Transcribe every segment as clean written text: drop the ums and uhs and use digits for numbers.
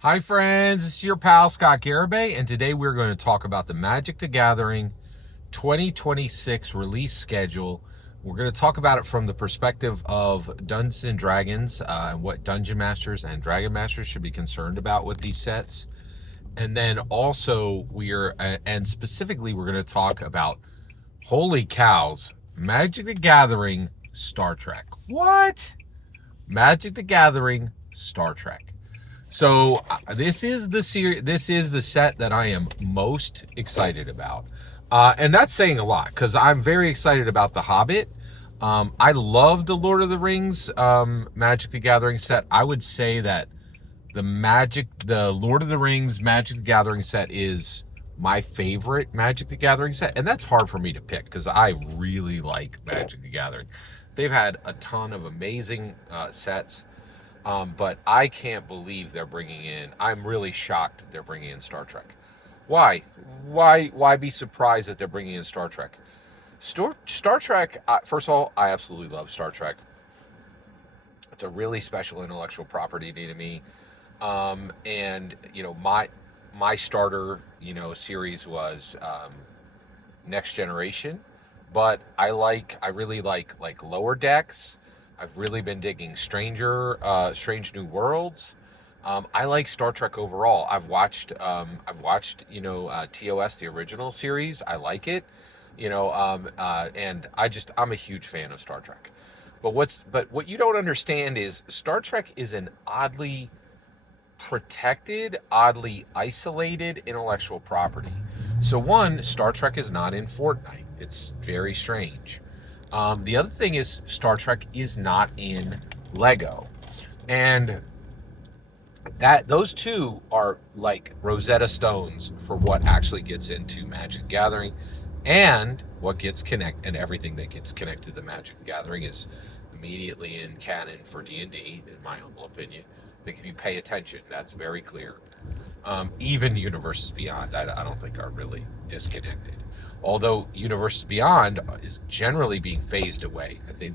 Hi friends, it's your pal Scott Garibay, and today we're going to talk about the Magic the Gathering 2026 release schedule. We're going to talk about it from the perspective of Dungeons and Dragons, and what Dungeon Masters and Dragon Masters should be concerned about with these sets. And then also and specifically we're going to talk about, holy cows, Magic the Gathering Star Trek. What? Magic the Gathering Star Trek. So this is the series. This is the set that I am most excited about, and that's saying a lot because I'm very excited about The Hobbit. I love the Lord of the Rings Magic the Gathering set. I would say that the Lord of the Rings Magic the Gathering set is my favorite Magic the Gathering set, and that's hard for me to pick because I really like Magic the Gathering. They've had a ton of amazing sets. But I can't believe they're bringing in. I'm really shocked they're bringing in Star Trek. Why? Why be surprised that they're bringing in Star Trek? Star Trek. First of all, I absolutely love Star Trek. It's a really special intellectual property to me. And my starter series was Next Generation, but I really like Lower Decks. I've really been digging Strange New Worlds. I like Star Trek overall. I've watched TOS, the original series. I like it, and I'm a huge fan of Star Trek. But what you don't understand is Star Trek is an oddly protected, oddly isolated intellectual property. So one, Star Trek is not in Fortnite. It's very strange. The other thing is Star Trek is not in Lego, and that those two are like Rosetta Stones for what actually gets into Magic the Gathering, and everything that gets connected to Magic the Gathering is immediately in canon for D&D, in my humble opinion. I think if you pay attention, that's very clear. Even Universes Beyond, I don't think are really disconnected. Although Universes Beyond is generally being phased away. I think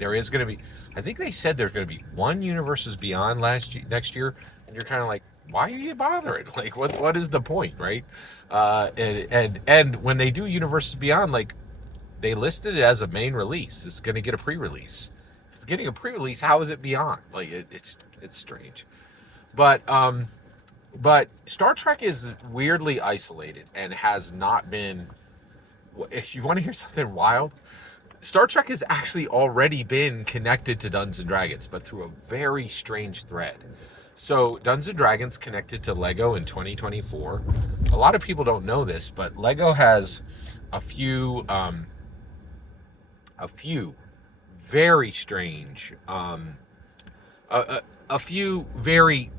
they said there's going to be one Universes Beyond next year, and you're kind of like, why are you bothering? Like, what is the point, right? And when they do Universes Beyond, like they listed it as a main release. It's going to get a pre-release. If it's getting a pre-release, how is it Beyond? Like it's strange. But but Star Trek is weirdly isolated and has not been. If you want to hear something wild, Star Trek has actually already been connected to Dungeons and Dragons, but through a very strange thread. So Dungeons and Dragons connected to Lego in 2024. A lot of people don't know this, but Lego has a few very strange, a few very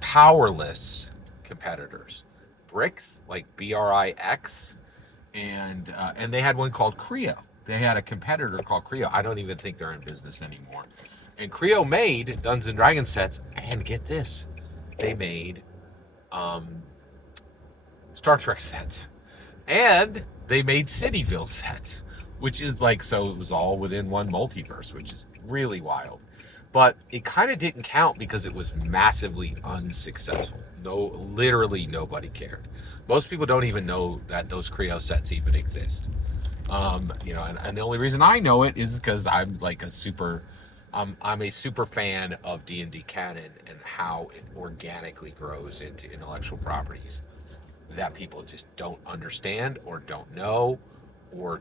powerless competitors. Bricks, like Brix, and they had one called Creo. They had a competitor called Creo. I don't even think they're in business anymore. And Creo made Dungeons and Dragons sets, and get this, they made um, Star Trek sets, and they made Cityville sets, which is like, so it was all within one multiverse, which is really wild. But it kind of didn't count because it was massively unsuccessful. No, literally nobody cared. Most people don't even know that those Creo sets even exist. And the only reason I know it is because I'm a super fan of D&D canon and how it organically grows into intellectual properties that people just don't understand or don't know or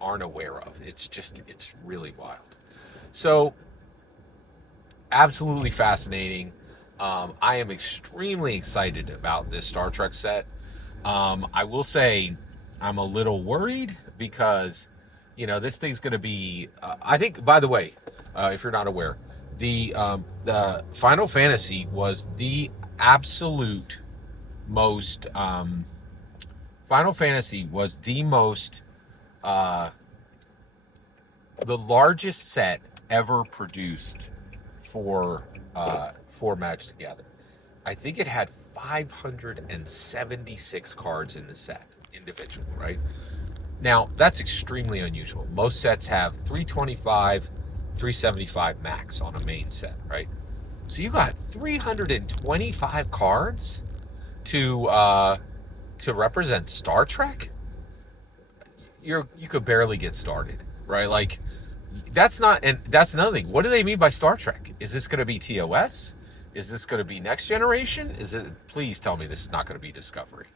aren't aware of. It's really wild. So absolutely fascinating. I am extremely excited about this Star Trek set. I will say I'm a little worried because, this thing's going to be. I think, by the way, if you're not aware, the Final Fantasy was the absolute most. Final Fantasy was uh, the largest set ever produced for Magic the Gathering. I think it had 576 cards in the set, individual, right? Now, that's extremely unusual. Most sets have 325, 375 max on a main set, right? So you got 325 cards? to represent Star Trek, you could barely get started, right? Like that's not, and that's another thing. What do they mean by Star Trek? Is this going to be TOS? Is this going to be Next Generation? Is it? Please tell me this is not going to be Discovery,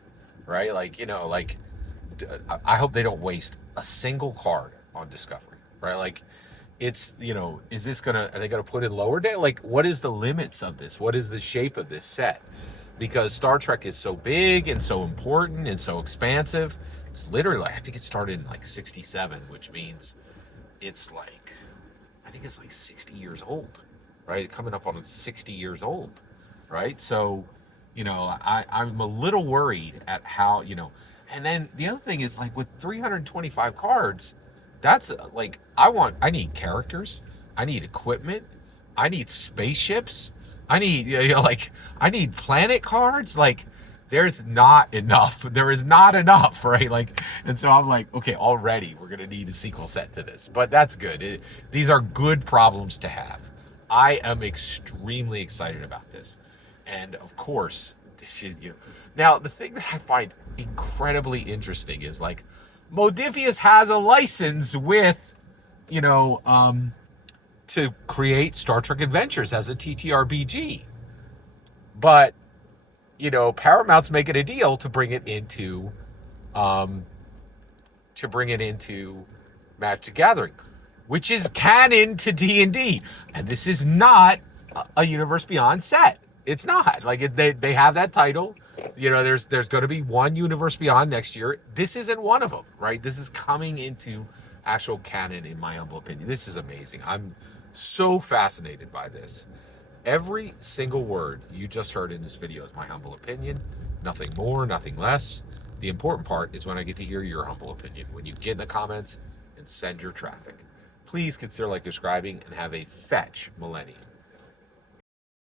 right? Like, like I hope they don't waste a single card on Discovery, right? Like it's, is this gonna, are they gonna put in lower deck? Like, what is the limits of this? What is the shape of this set? Because Star Trek is so big and so important and so expansive. It's literally, I think it started in like 67, which means it's like, I think it's like 60 years old, right? Coming up on 60 years old, right? So, I'm a little worried at how, and then the other thing is, like, with 325 cards, that's like, I need characters, I need equipment, I need spaceships, I need, like, I need planet cards. Like, there's not enough. There is not enough, right? Like, and so I'm like, okay, already we're gonna need a sequel set to this, but that's good. These are good problems to have. I am extremely excited about this, and of course, this is, now the thing that I find incredibly interesting is, like, Modifius has a license with, to create Star Trek Adventures as a TTRPG, but Paramount's making a deal to bring it into Magic the Gathering, which is canon to D&D, and this is not a Universe Beyond set. It's not. Like, they have that title. There's going to be one Universe Beyond next year. This isn't one of them, right? This is coming into actual canon, in my humble opinion. This is amazing. I'm so fascinated by this. Every single word you just heard in this video is my humble opinion. Nothing more, nothing less. The important part is when I get to hear your humble opinion, when you get in the comments and send your traffic. Please consider subscribing and have a fetch millennium.